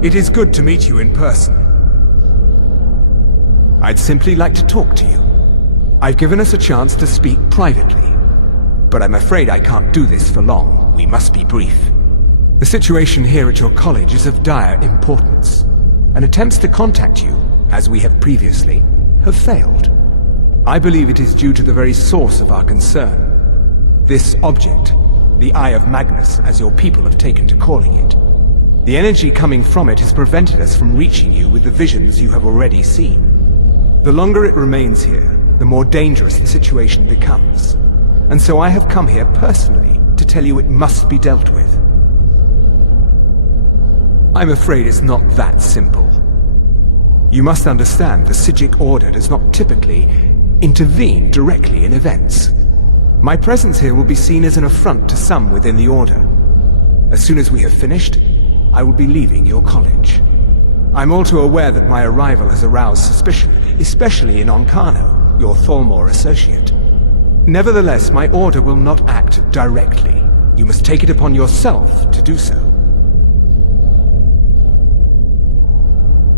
It is good to meet you in person. I'd simply like to talk to you. I've given us a chance to speak privately, but I'm afraid I can't do this for long. We must be brief. The situation here at your college is of dire importance, and attempts to contact you, as we have previously, have failed. I believe it is due to the very source of our concern. This object, the Eye of Magnus, as your people have taken to calling it. The energy coming from it has prevented us from reaching you with the visions you have already seen. The longer it remains here, the more dangerous the situation becomes. And so I have come here personally to tell you it must be dealt with. I'm afraid it's not that simple. You must understand the Psijic Order does not typically intervene directly in events. My presence here will be seen as an affront to some within the Order. As soon as we have finished, I will be leaving your college. I'm all too aware that my arrival has aroused suspicion, especially in Onkano, your Thalmor associate. Nevertheless, my order will not act directly. You must take it upon yourself to do so.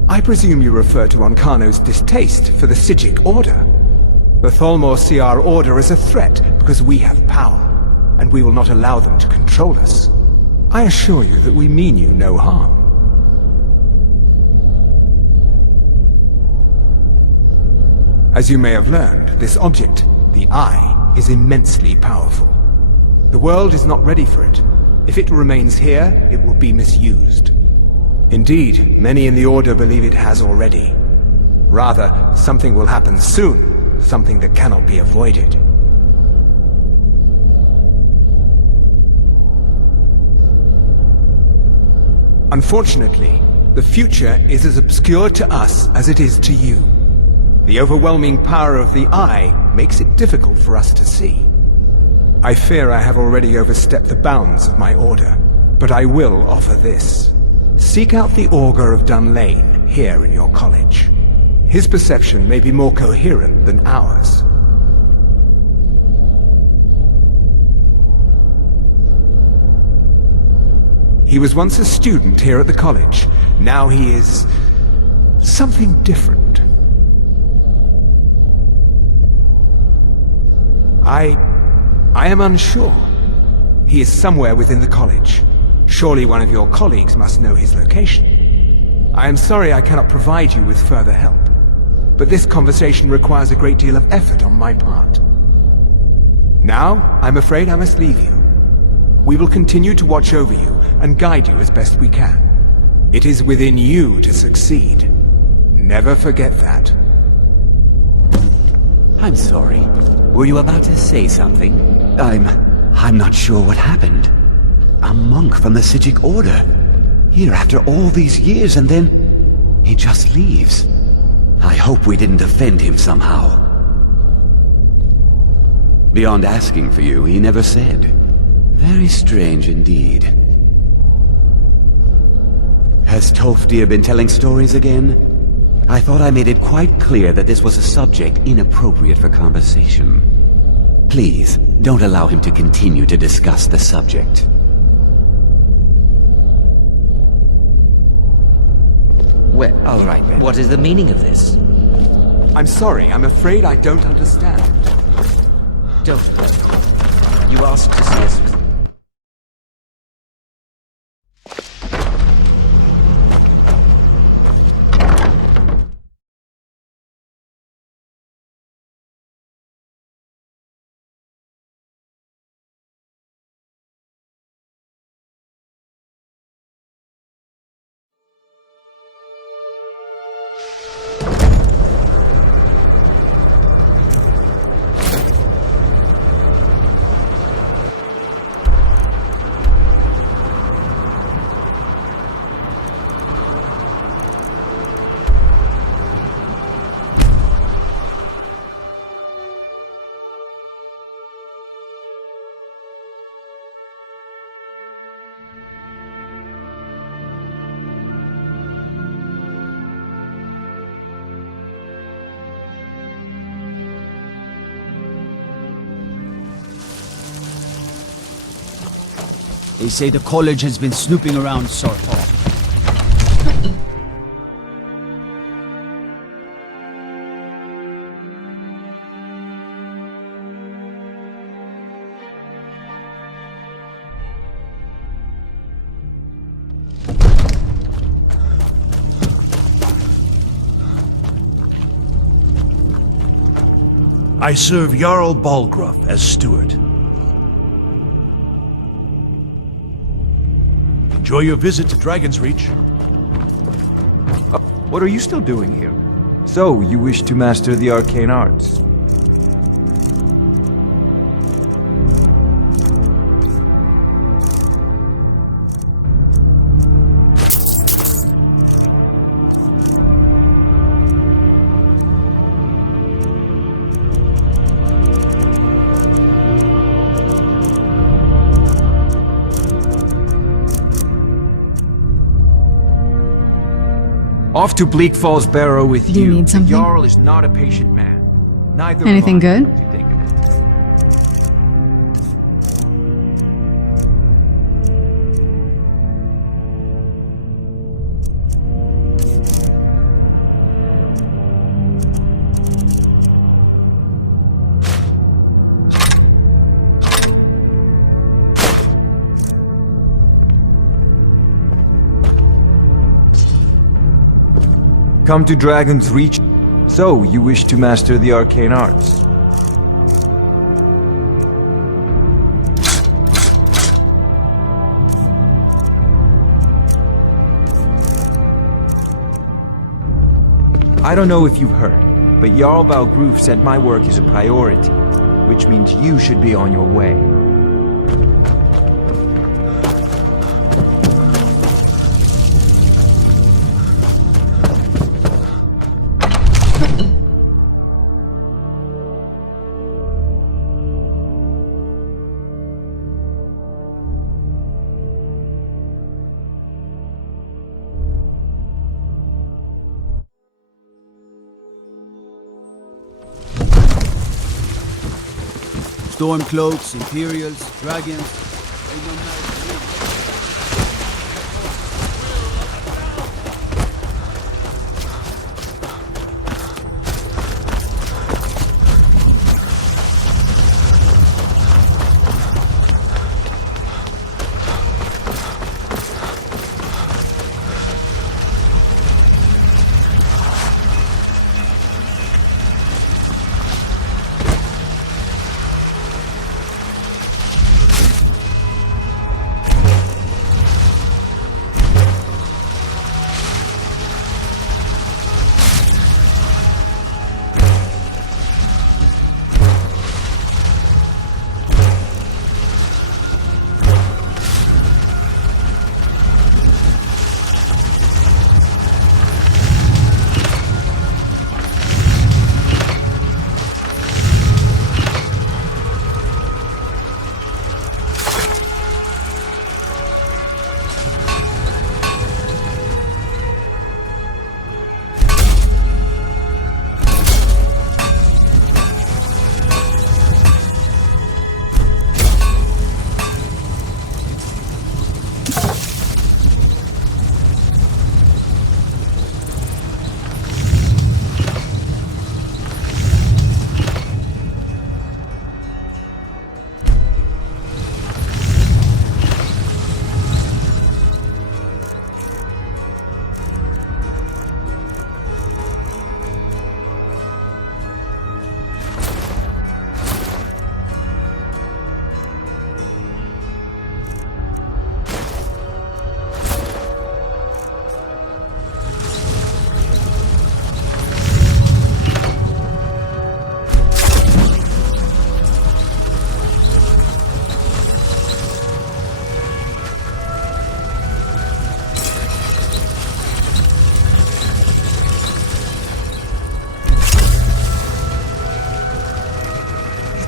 I presume you refer to Onkano's distaste for the Psijic Order. The Thalmor see our order as a threat because we have power, and we will not allow them to control us. I assure you that we mean you no harm. As you may have learned, this object, the Eye, is immensely powerful. The world is not ready for it. If it remains here, it will be misused. Indeed, many in the Order believe it has already. Rather, something will happen soon, something that cannot be avoided. Unfortunately, the future is as obscure to us as it is to you. The overwhelming power of the Eye makes it difficult for us to see. I fear I have already overstepped the bounds of my order, but I will offer this. Seek out the Augur of Dunlane here in your college. His perception may be more coherent than ours. He was once a student here at the college. Now he is something different. I am unsure. He is somewhere within the college. Surely one of your colleagues must know his location. I am sorry I cannot provide you with further help, but this conversation requires a great deal of effort on my part. Now, I'm afraid I must leave you. We will continue to watch over you and guide you as best we can. It is within you to succeed. Never forget that. I'm sorry. Were you about to say something? I'm not sure what happened. A monk from the Psijic Order. Here after all these years, and then he just leaves. I hope we didn't offend him somehow. Beyond asking for you, he never said. Very strange indeed. Has Tolfdir been telling stories again? I thought I made it quite clear that this was a subject inappropriate for conversation. Please, don't allow him to continue to discuss the subject. Well, all right then. What is the meaning of this? I'm sorry, I'm afraid I don't understand. Don't. You asked to see us. They say the college has been snooping around Sarthal. I serve Jarl Balgruuf as steward. Enjoy your visit to Dragon's Reach. What are you still doing here? So, you wish to master the arcane arts? Off to Bleak Falls Barrow with you. Do you need something? The Jarl is not a patient man. Neither Anything am I. good? What do you think of it? Come to Dragon's Reach. So, you wish to master the arcane arts? I don't know if you've heard, but Jarl Balgruuf said my work is a priority, which means you should be on your way. Stormcloaks, Imperials, Dragons. They don't matter.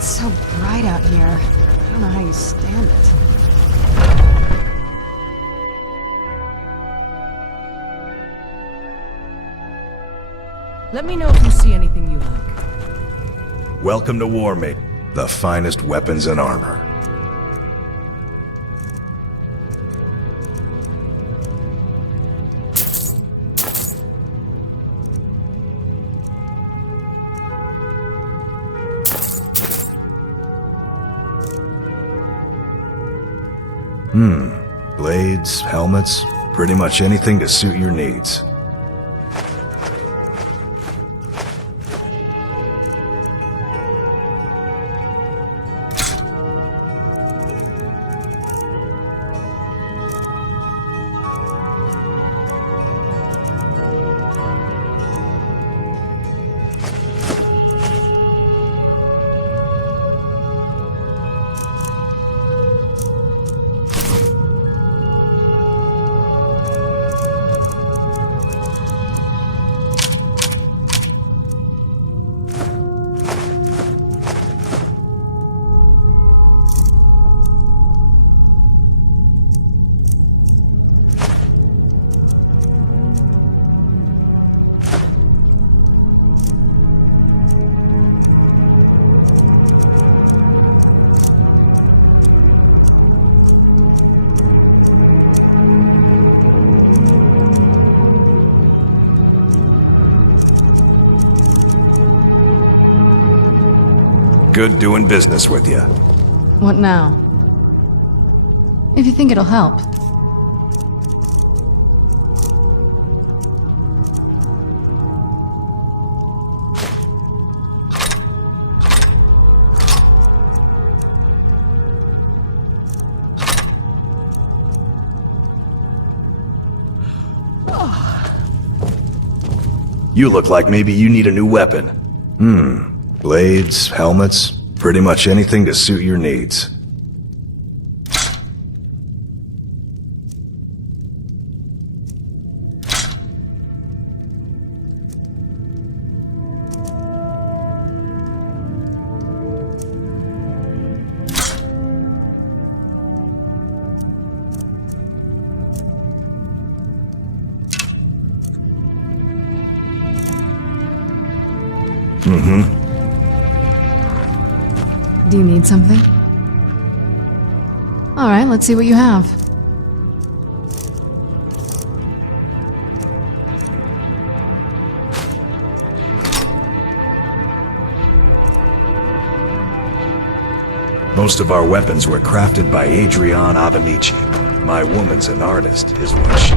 So bright out here. I don't know how you stand it. Let me know if you see anything you like. Welcome to Warmate, the finest weapons and armor. Blades, helmets, pretty much anything to suit your needs. Good doing business with you. What now? If you think it'll help. You look like maybe you need a new weapon. Blades, helmets, pretty much anything to suit your needs. Do you need something? Alright, let's see what you have. Most of our weapons were crafted by Adrienne Abenici. My woman's an artist, is what she...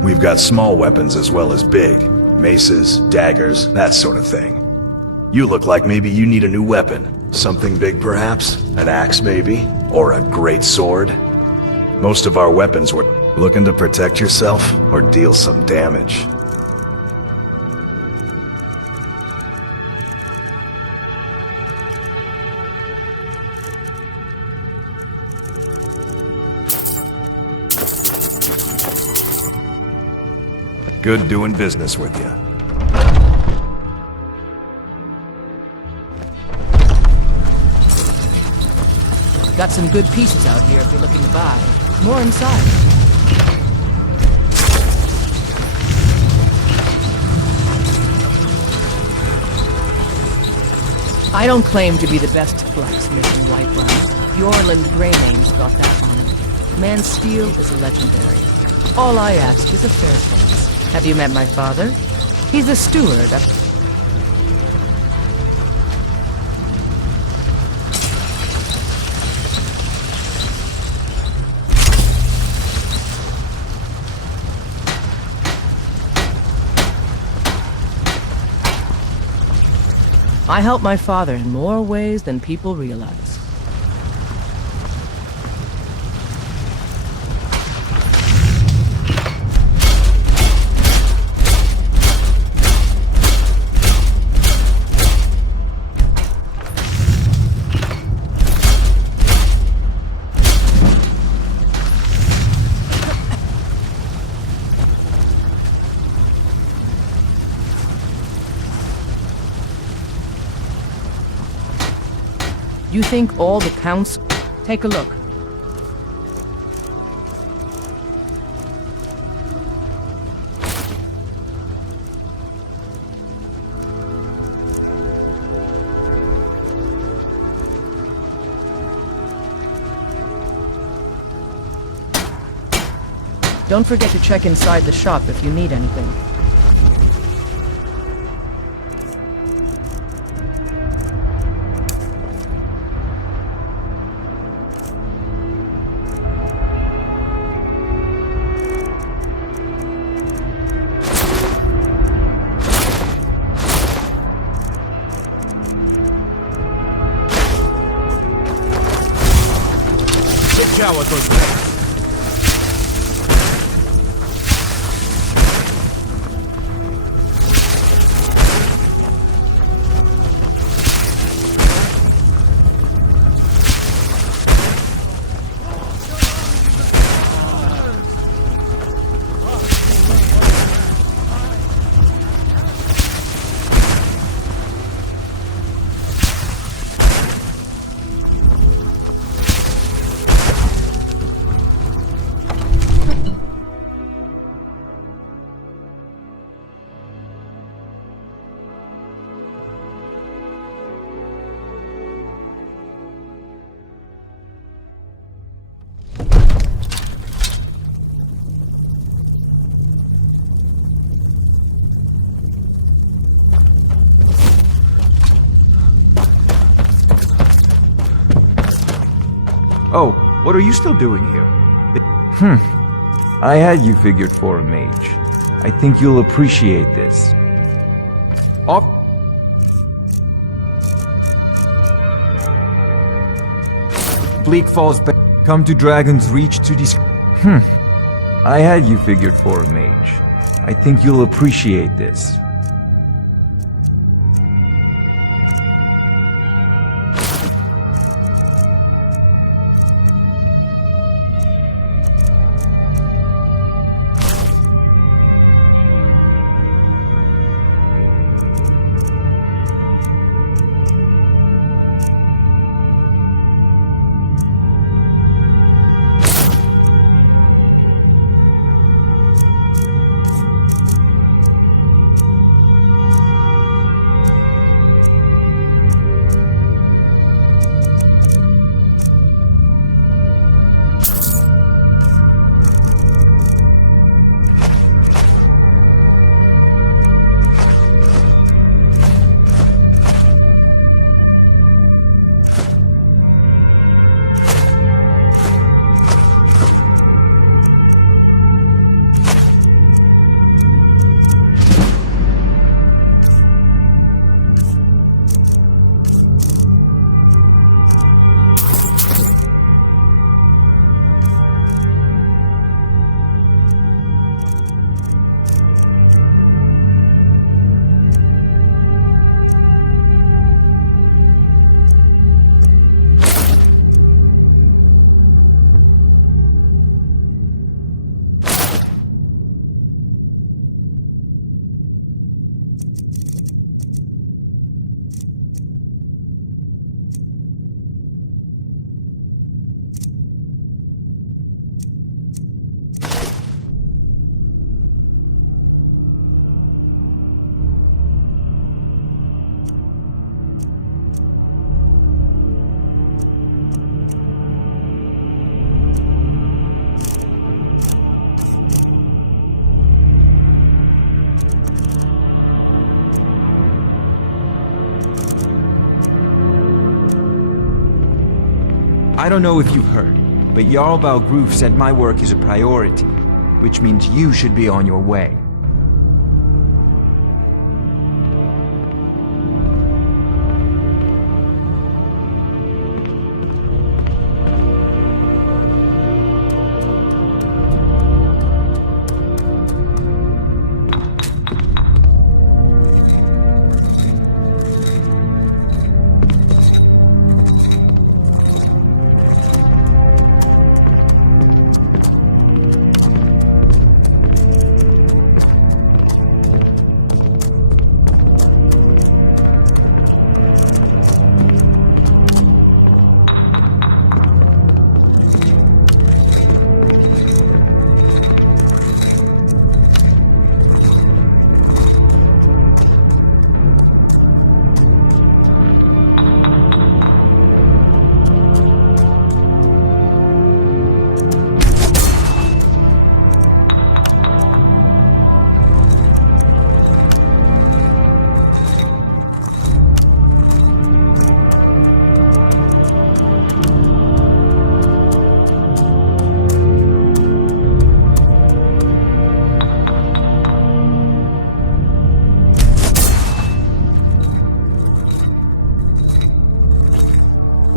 We've got small weapons as well as big. Maces, daggers, that sort of thing. You look like maybe you need a new weapon. Something big perhaps? An axe maybe? Or a great sword? Most of our weapons were looking to protect yourself or deal some damage. Good doing business with you. Got some good pieces out here if you're looking to buy. More inside. I don't claim to be the best blacksmith in Whiterun. Bjorland Greymane's got that one. Man's steel is legendary. All I ask is a fair chance. Have you met my father? He's the steward of... I help my father in more ways than people realize. You think all the counts... Take a look. Don't forget to check inside the shop if you need anything. shower those blades. Oh, what are you still doing here? I had you figured for a mage. I think you'll appreciate this. Off. Bleak falls back. Come to Dragon's Reach to I had you figured for a mage. I think you'll appreciate this. I don't know if you've heard, but Jarl Balgruf said my work is a priority, which means you should be on your way.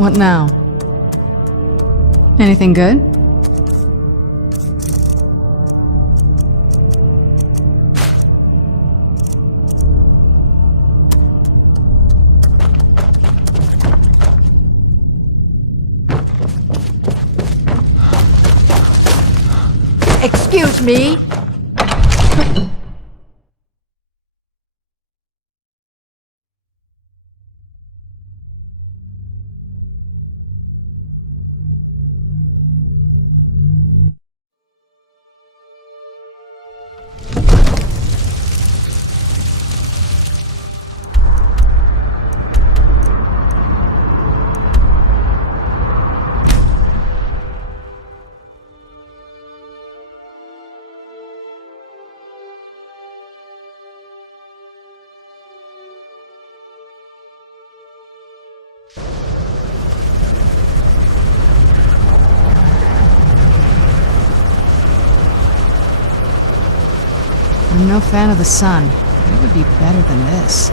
What now? Anything good? Excuse me? I'm no fan of the sun. It would be better than this.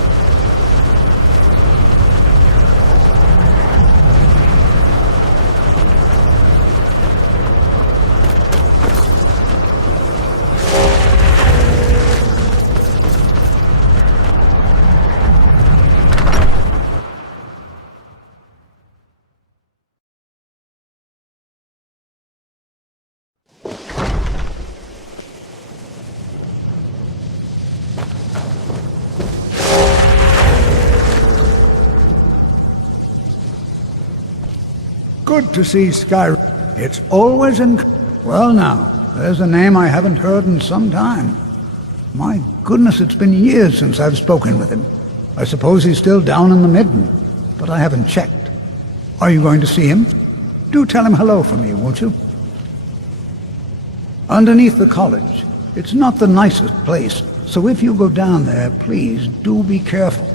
Good to see Skyrim. It's always in... Well now, there's a name I haven't heard in some time. My goodness, it's been years since I've spoken with him. I suppose he's still down in the Midden, but I haven't checked. Are you going to see him? Do tell him hello for me, won't you? Underneath the college. It's not the nicest place, so if you go down there, please do be careful.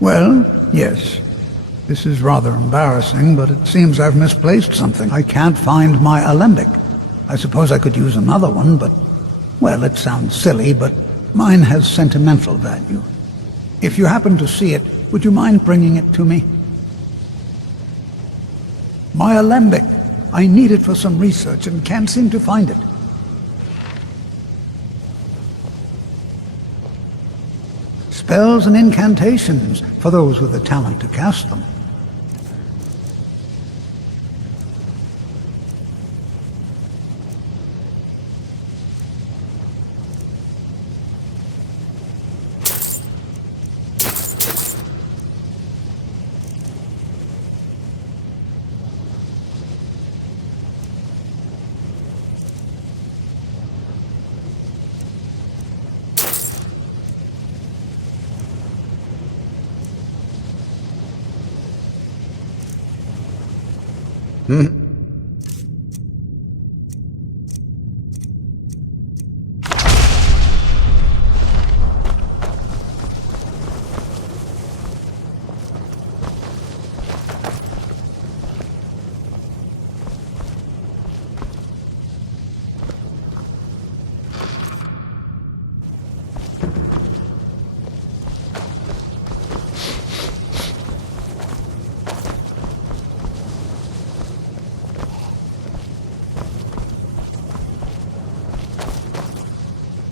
Well, yes. This is rather embarrassing, but it seems I've misplaced something. I can't find my alembic. I suppose I could use another one, but... well, it sounds silly, but mine has sentimental value. If you happen to see it, would you mind bringing it to me? My alembic. I need it for some research and can't seem to find it. Spells and incantations, for those with the talent to cast them.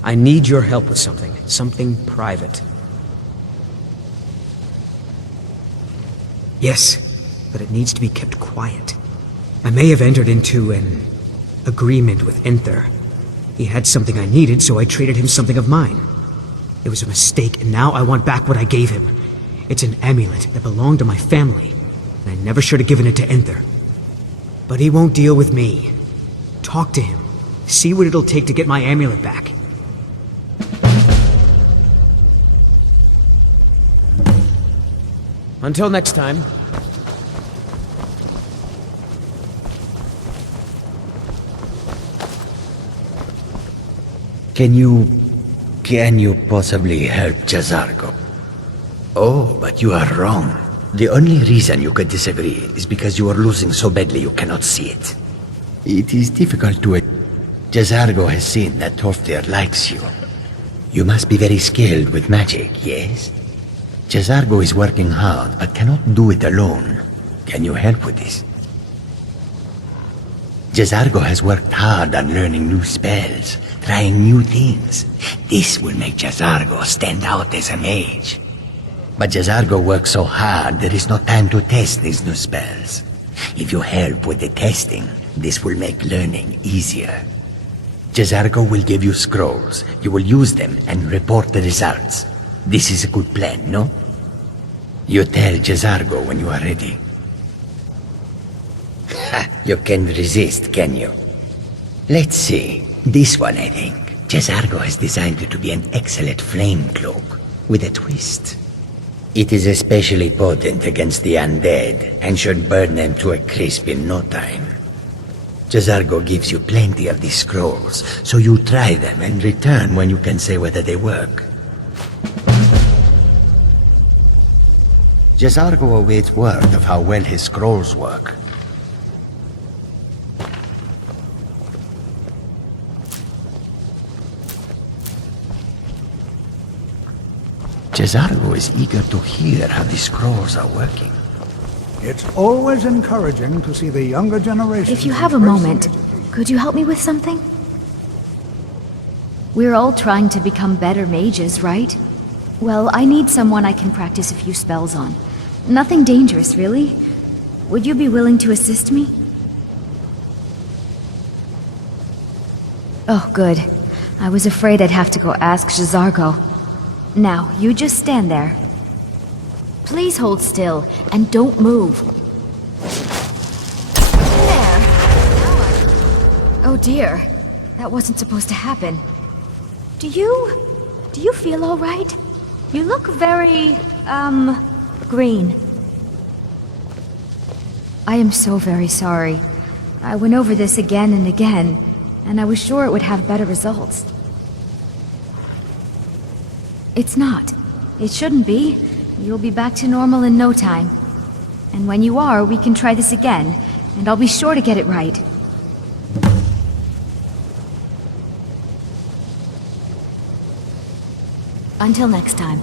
I need your help with something. Something private. Yes, but it needs to be kept quiet. I may have entered into an agreement with Enther. He had something I needed, so I traded him something of mine. It was a mistake, and now I want back what I gave him. It's an amulet that belonged to my family, and I never should have given it to Enther. But he won't deal with me. Talk to him. See what it'll take to get my amulet back. Until next time. Can you possibly help Jazargo? Oh, but you are wrong. The only reason you could disagree is because you are losing so badly you cannot see it. It is difficult to... Jazargo has seen that Toftir likes you. You must be very skilled with magic, yes? Jazargo is working hard, but cannot do it alone. Can you help with this? Jazargo has worked hard on learning new spells, trying new things. This will make Jazargo stand out as a mage. But Jazargo works so hard, there is no time to test these new spells. If you help with the testing, this will make learning easier. Jazargo will give you scrolls. You will use them and report the results. This is a good plan, no? You tell Jazargo when you are ready. Ha! You can resist, can you? Let's see. This one, I think. Jazargo has designed it to be an excellent flame cloak, with a twist. It is especially potent against the undead, and should burn them to a crisp in no time. Jazargo gives you plenty of these scrolls, so you try them and return when you can say whether they work. Jazargo awaits word of how well his scrolls work. Jazargo is eager to hear how the scrolls are working. It's always encouraging to see the younger generation. If you have a moment, could you help me with something? We're all trying to become better mages, right? Well, I need someone I can practice a few spells on. Nothing dangerous, really. Would you be willing to assist me? Oh, good. I was afraid I'd have to go ask Jazargo. Now, you just stand there. Please hold still, and don't move. There! Oh dear. That wasn't supposed to happen. Do you feel all right? You look very, green. I am so very sorry. I went over this again and again, and I was sure it would have better results. It's not. It shouldn't be. You'll be back to normal in no time. And when you are, we can try this again, and I'll be sure to get it right. Until next time.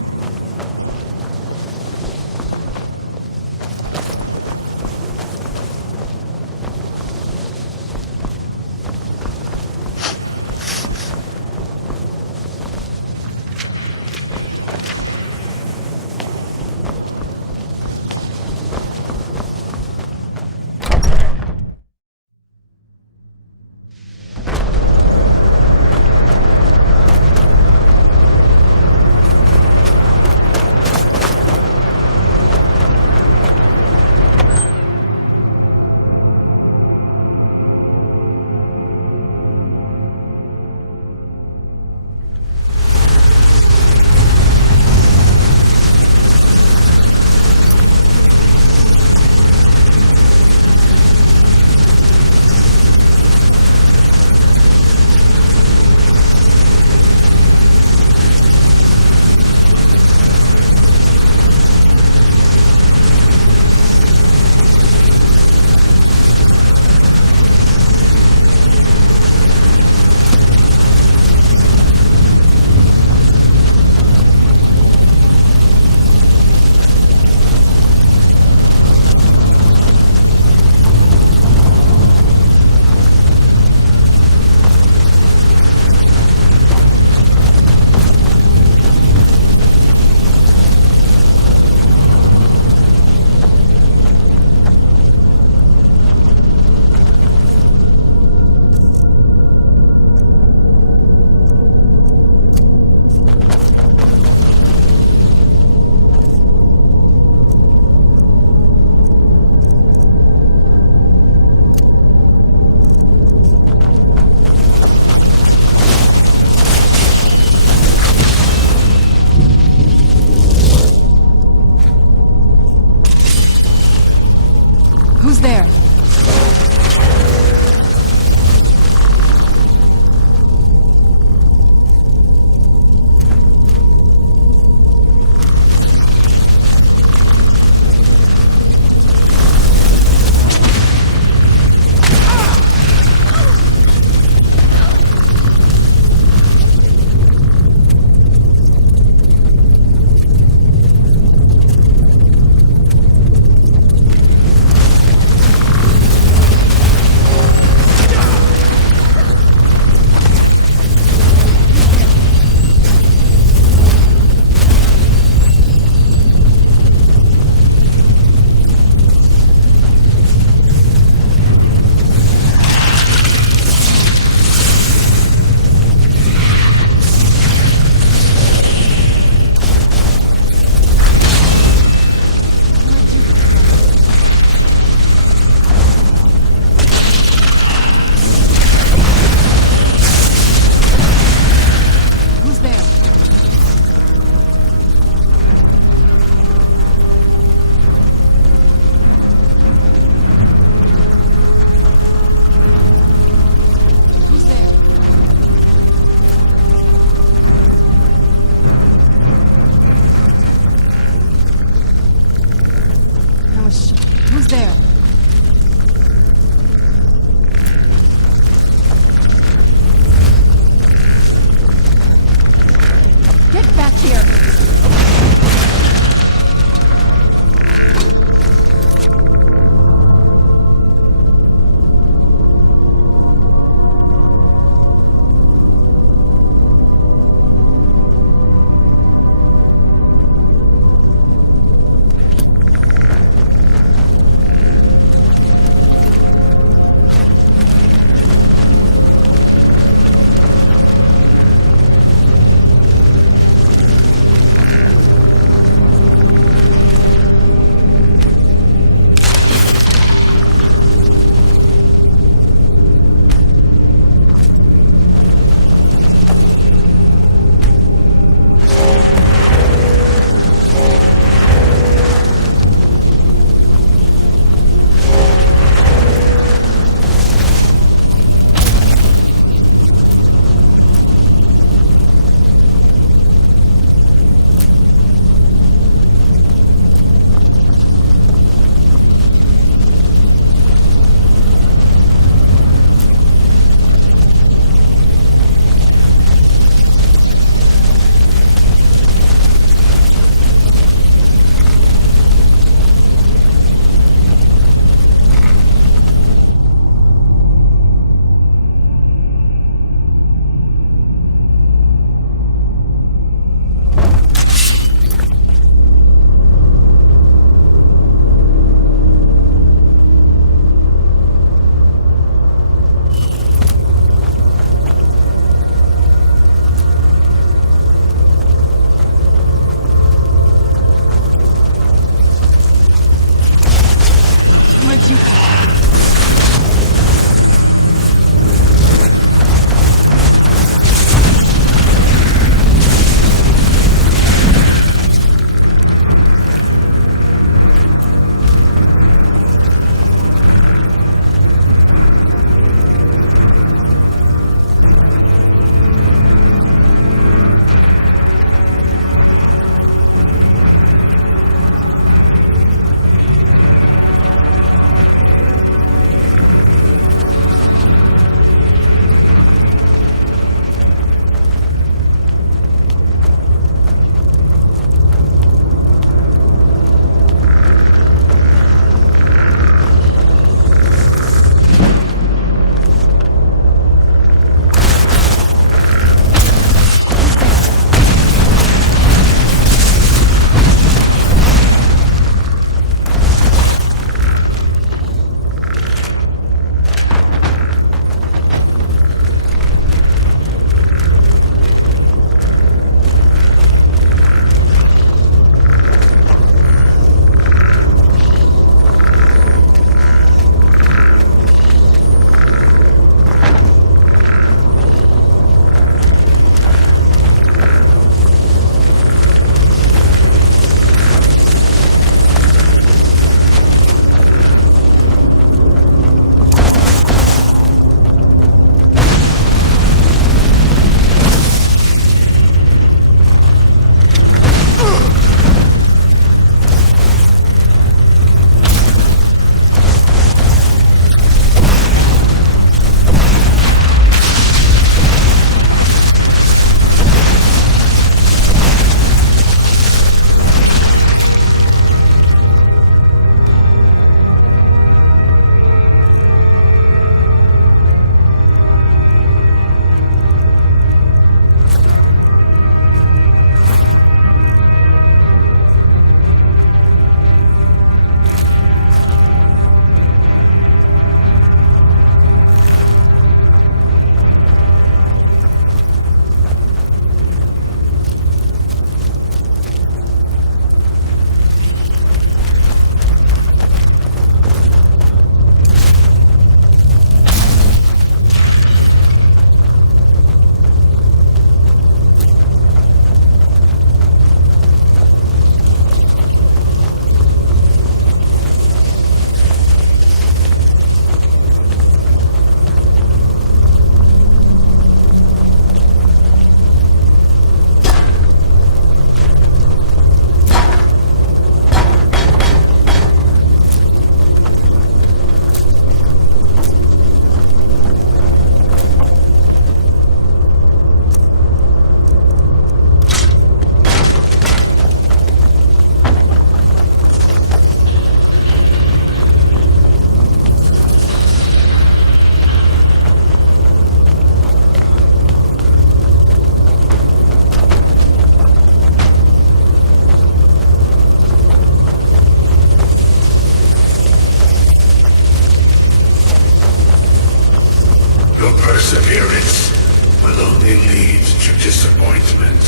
perseverance will only lead to disappointment.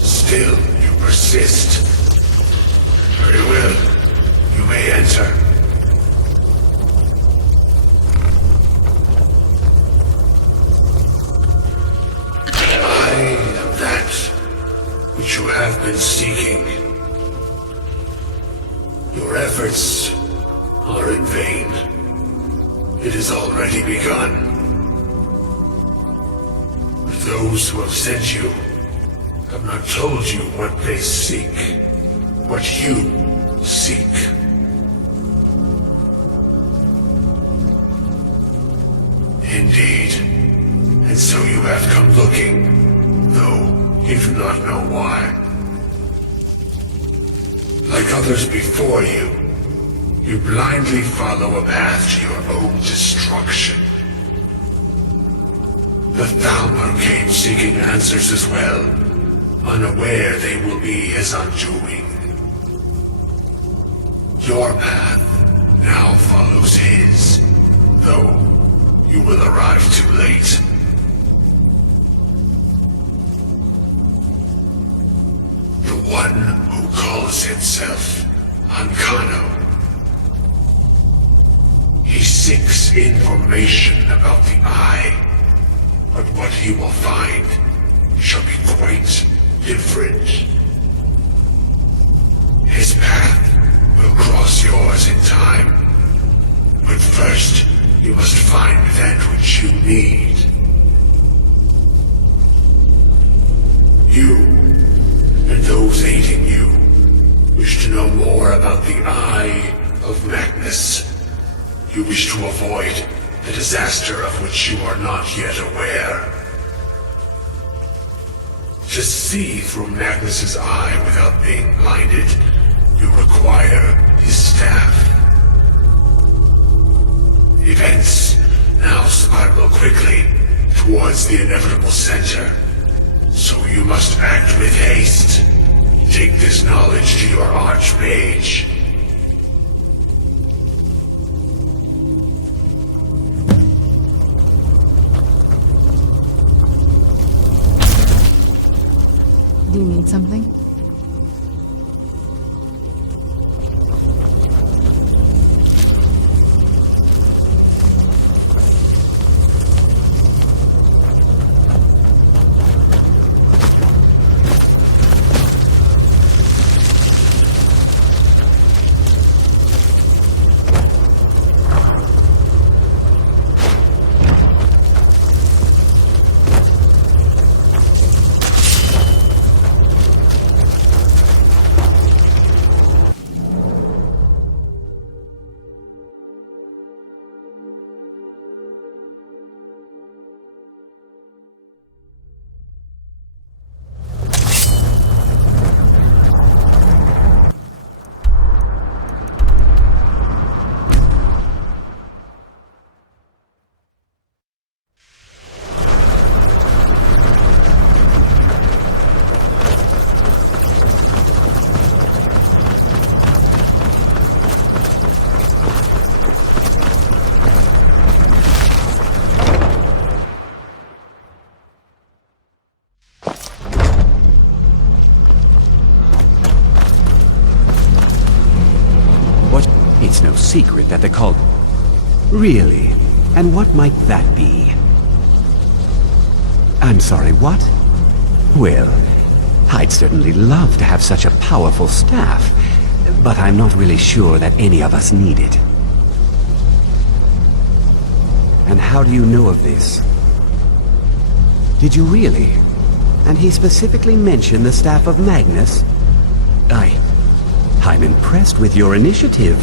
Still, you persist. Very well. You may enter. I am that which you have been seeking. Your efforts are in vain. It has already begun. But those who have sent you have not told you what they seek, what you seek. Indeed. And so you have come looking, though you do not know why. Like others before you, you blindly follow a path to your own destruction. The Thalmor came seeking answers as well, unaware they will be his undoing. Your path now follows his, though you will arrive too late. The one who calls himself Ankano. He seeks information about the Eye, but what he will find shall be quite different. His path will cross yours in time, but first you must find that which you need. You, and those aiding you, wish to know more about the Eye of Magnus. You wish to avoid the disaster of which you are not yet aware. To see through Magnus's eye without being blinded, you require his staff. Events now spiral quickly towards the inevitable center, so you must act with haste. Take this knowledge to your Archmage. Do you need something? It's no secret that they're called... Really? And what might that be? I'm sorry, what? Well, I'd certainly love to have such a powerful staff, but I'm not really sure that any of us need it. And how do you know of this? Did you really? And he specifically mentioned the staff of Magnus? I'm impressed with your initiative.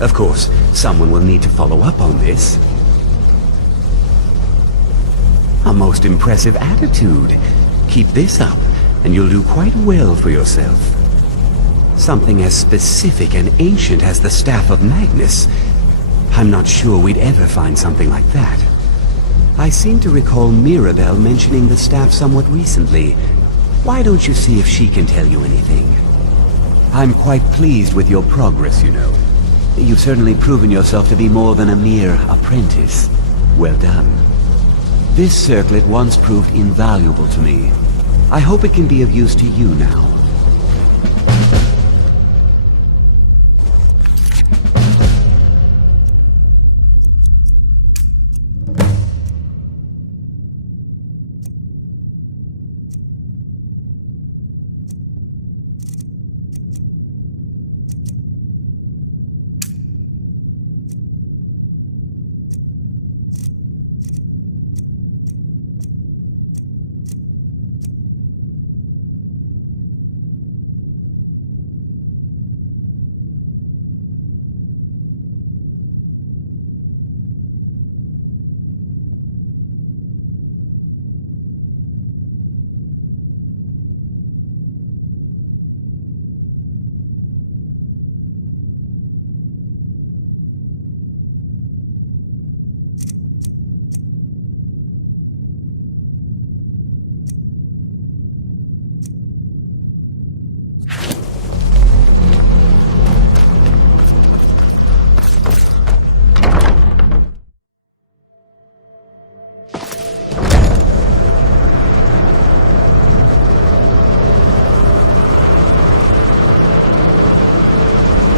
Of course, someone will need to follow up on this. A most impressive attitude. Keep this up, and you'll do quite well for yourself. Something as specific and ancient as the Staff of Magnus. I'm not sure we'd ever find something like that. I seem to recall Mirabelle mentioning the staff somewhat recently. Why don't you see if she can tell you anything? I'm quite pleased with your progress, you know. You've certainly proven yourself to be more than a mere apprentice. Well done. This circlet once proved invaluable to me. I hope it can be of use to you now.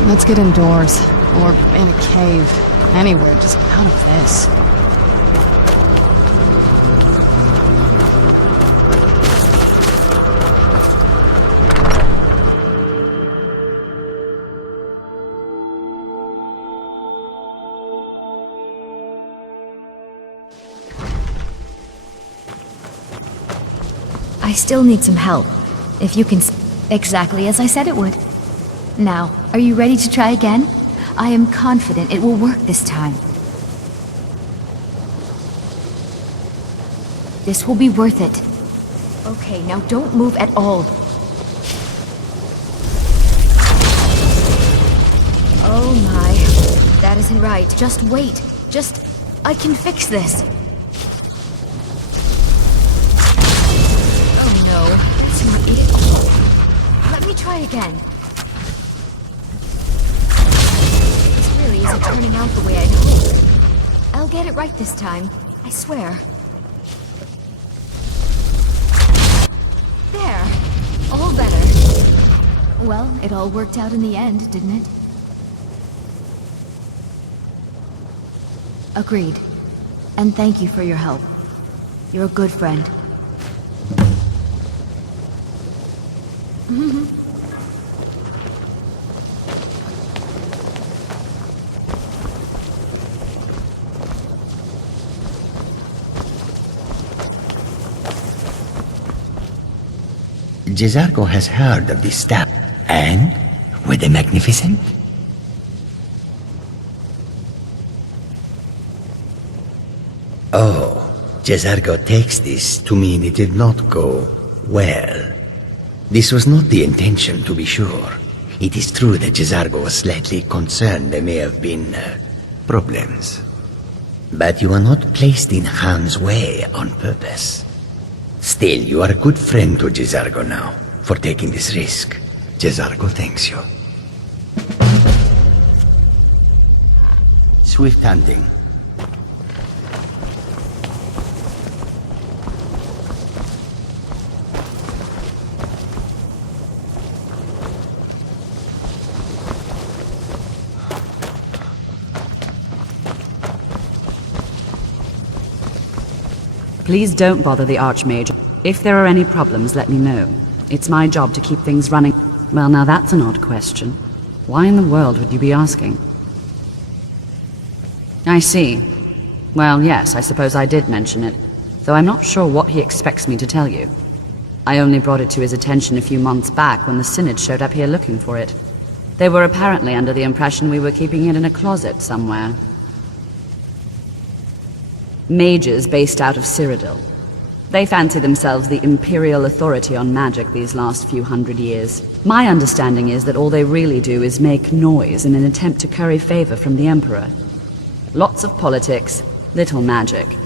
Let's get indoors. Or in a cave. Anywhere, just out of this. I still need some help. If you can... Exactly as I said it would. Now, are you ready to try again? I am confident it will work this time. This will be worth it. Okay, now don't move at all. Oh my. That isn't right. Just wait. I can fix this. Oh no. That's not it. Let me try again. Isn't turning out the way I'd hoped. I'll get it right this time. I swear. There. All better. Well, it all worked out in the end, didn't it? Agreed. And thank you for your help. You're a good friend. Jezargo has heard of this staff, and were they magnificent? Oh, Jezargo takes this to mean it did not go well. This was not the intention, to be sure. It is true that Jezargo was slightly concerned there may have been problems. But you are not placed in harm's way on purpose. Still, you are a good friend to Jezargo now, for taking this risk. Jezargo thanks you. Swift hunting. Please don't bother the Archmage. If there are any problems, let me know. It's my job to keep things running. Well, now that's an odd question. Why in the world would you be asking? I see. Well, yes, I suppose I did mention it, though I'm not sure what he expects me to tell you. I only brought it to his attention a few months back when the Synod showed up here looking for it. They were apparently under the impression we were keeping it in a closet somewhere. Mages based out of Cyrodiil. They fancy themselves the imperial authority on magic these last few hundred years. My understanding is that all they really do is make noise in an attempt to curry favor from the Emperor. Lots of politics, little magic.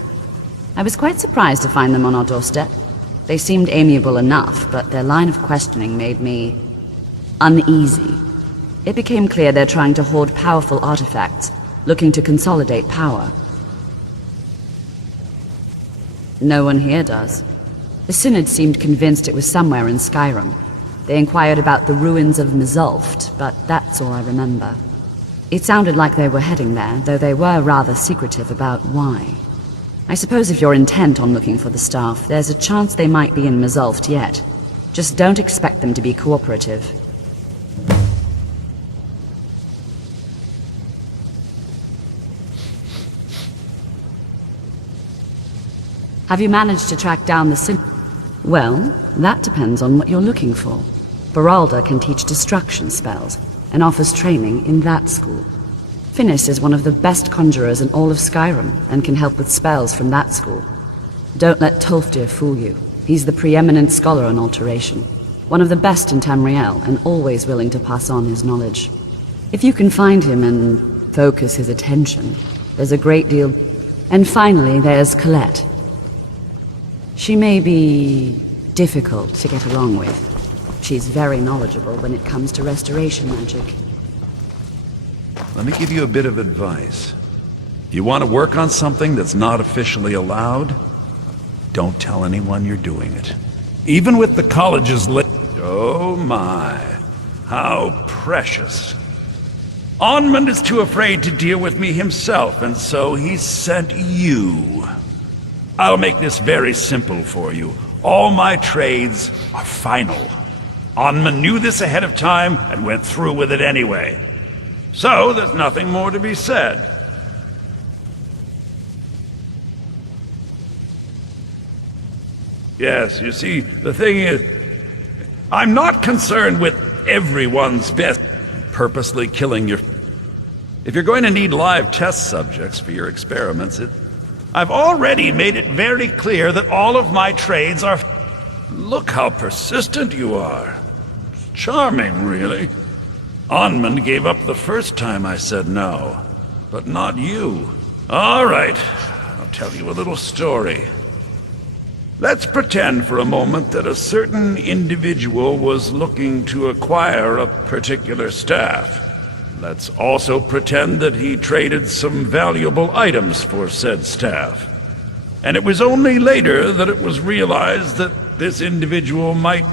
I was quite surprised to find them on our doorstep. They seemed amiable enough, but their line of questioning made me uneasy. It became clear they're trying to hoard powerful artifacts, looking to consolidate power. No one here does. The Synod seemed convinced it was somewhere in Skyrim. They inquired about the ruins of Mizulft, but that's all I remember. It sounded like they were heading there, though they were rather secretive about why. I suppose if you're intent on looking for the staff, there's a chance they might be in Mizulft yet. Just don't expect them to be cooperative. Have you managed to track down the Synod? Well, that depends on what you're looking for. Baralda can teach destruction spells, and offers training in that school. Finis is one of the best conjurers in all of Skyrim, and can help with spells from that school. Don't let Tolfdir fool you. He's the preeminent scholar on alteration, one of the best in Tamriel, and always willing to pass on his knowledge. If you can find him and focus his attention, there's a great deal. And finally, there's Colette. She may be difficult to get along with. She's very knowledgeable when it comes to restoration magic. Let me give you a bit of advice. If you want to work on something that's not officially allowed, don't tell anyone you're doing it. Even with the college's oh my, how precious. Onmund is too afraid to deal with me himself, and so he sent you. I'll make this very simple for you. All my trades are final. Onmund knew this ahead of time and went through with it anyway. So there's nothing more to be said. Yes, you see, the thing is, I'm not concerned with everyone's best. Purposely killing your... If you're going to need live test subjects for your experiments, I've already made it very clear that all of my trades are... Look how persistent you are. It's charming, really. Onmund gave up the first time I said no, but not you. All right, I'll tell you a little story. Let's pretend for a moment that a certain individual was looking to acquire a particular staff. Let's also pretend that he traded some valuable items for said staff. And it was only later that it was realized that this individual might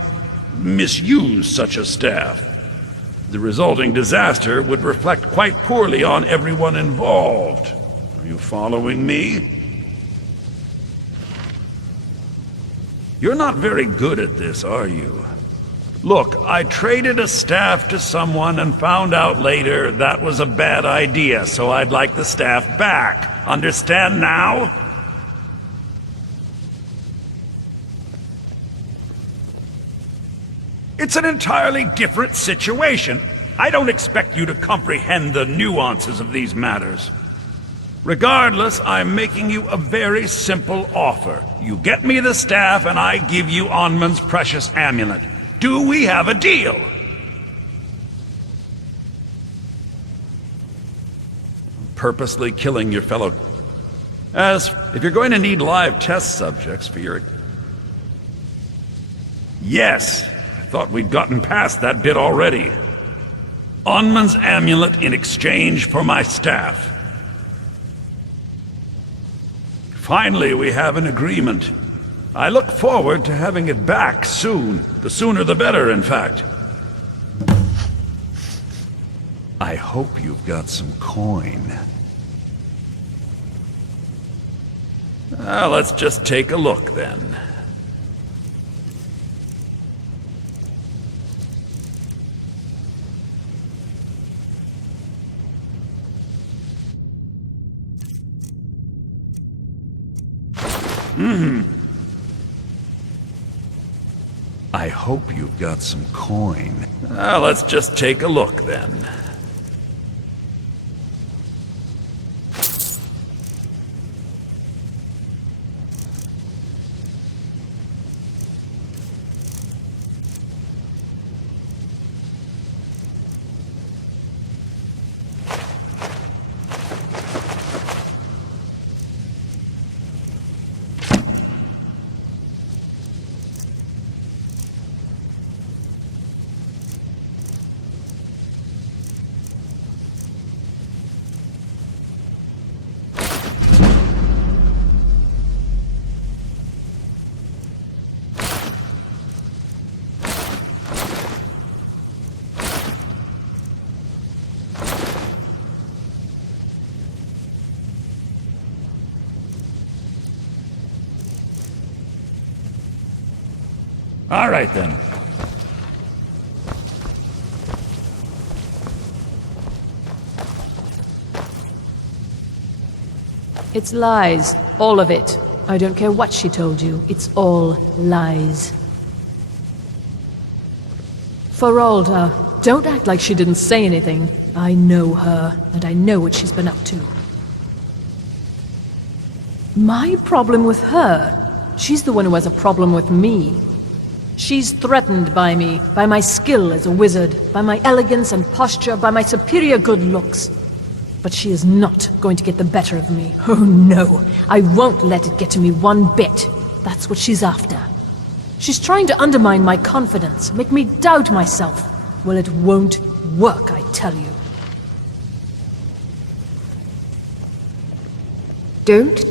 misuse such a staff. The resulting disaster would reflect quite poorly on everyone involved. Are you following me? You're not very good at this, are you? Look, I traded a staff to someone and found out later that was a bad idea, so I'd like the staff back. Understand now? It's an entirely different situation. I don't expect you to comprehend the nuances of these matters. Regardless, I'm making you a very simple offer. You get me the staff and I give you Onmund's precious amulet. Do we have a deal? Purposely killing your fellow... if you're going to need live test subjects for your... Yes, I thought we'd gotten past that bit already. Onmund's amulet in exchange for my staff. Finally, we have an agreement. I look forward to having it back soon. The sooner the better, in fact. I hope you've got some coin. Let's just take a look, then. I hope you've got some coin. Let's just take a look, then. All right, then. It's lies. All of it. I don't care what she told you. It's all lies. Feralda, don't act like she didn't say anything. I know her, and I know what she's been up to. My problem with her? She's the one who has a problem with me. She's threatened by me, by my skill as a wizard, by my elegance and posture, by my superior good looks. But she is not going to get the better of me. Oh no, I won't let it get to me one bit. That's what she's after. She's trying to undermine my confidence, make me doubt myself. Well, it won't work, I tell you. Don't?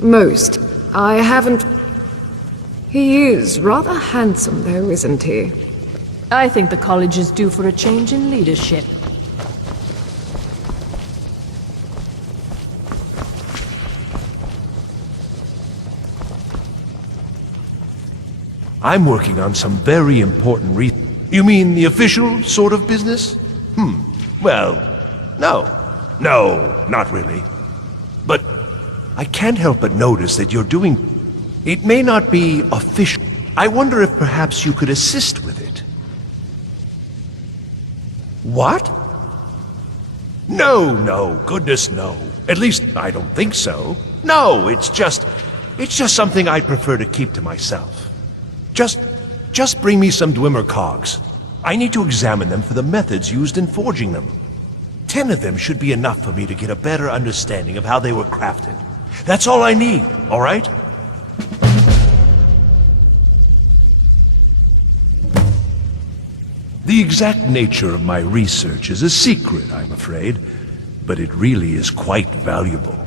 Most. I haven't... He is rather handsome, though, isn't he? I think the college is due for a change in leadership. I'm working on some very important You mean the official sort of business? Well, no. No, not really. But I can't help but notice that you're doing... It may not be official. I wonder if perhaps you could assist with it. What? No, goodness no. At least, I don't think so. No, it's just something I'd prefer to keep to myself. Just bring me some Dwemer cogs. I need to examine them for the methods used in forging them. 10 of them should be enough for me to get a better understanding of how they were crafted. That's all I need, all right? The exact nature of my research is a secret, I'm afraid, but it really is quite valuable.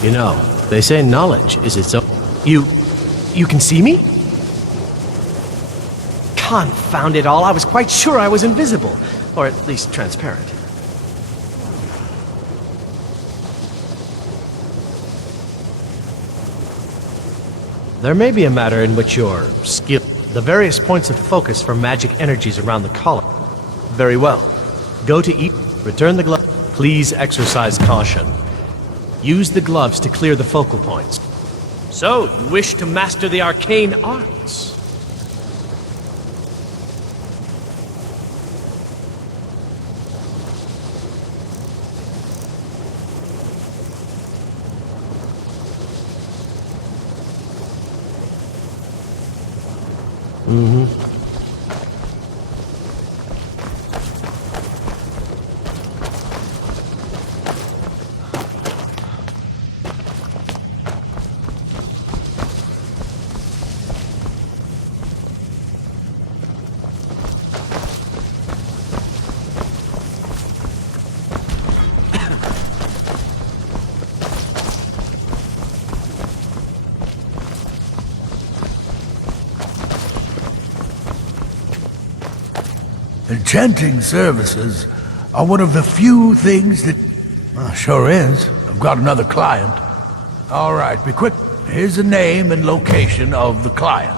You know, they say knowledge is its own... You can see me? Confound it all, I was quite sure I was invisible. Or at least transparent. There may be a matter in which your skill... The various points of focus for magic energies around the column. Very well. Go to eat, return the glove. Please exercise caution. Use the gloves to clear the focal points. So, you wish to master the arcane arts? Enchanting services are one of the few things that... Well, sure is. I've got another client. All right, be quick. Here's the name and location of the client.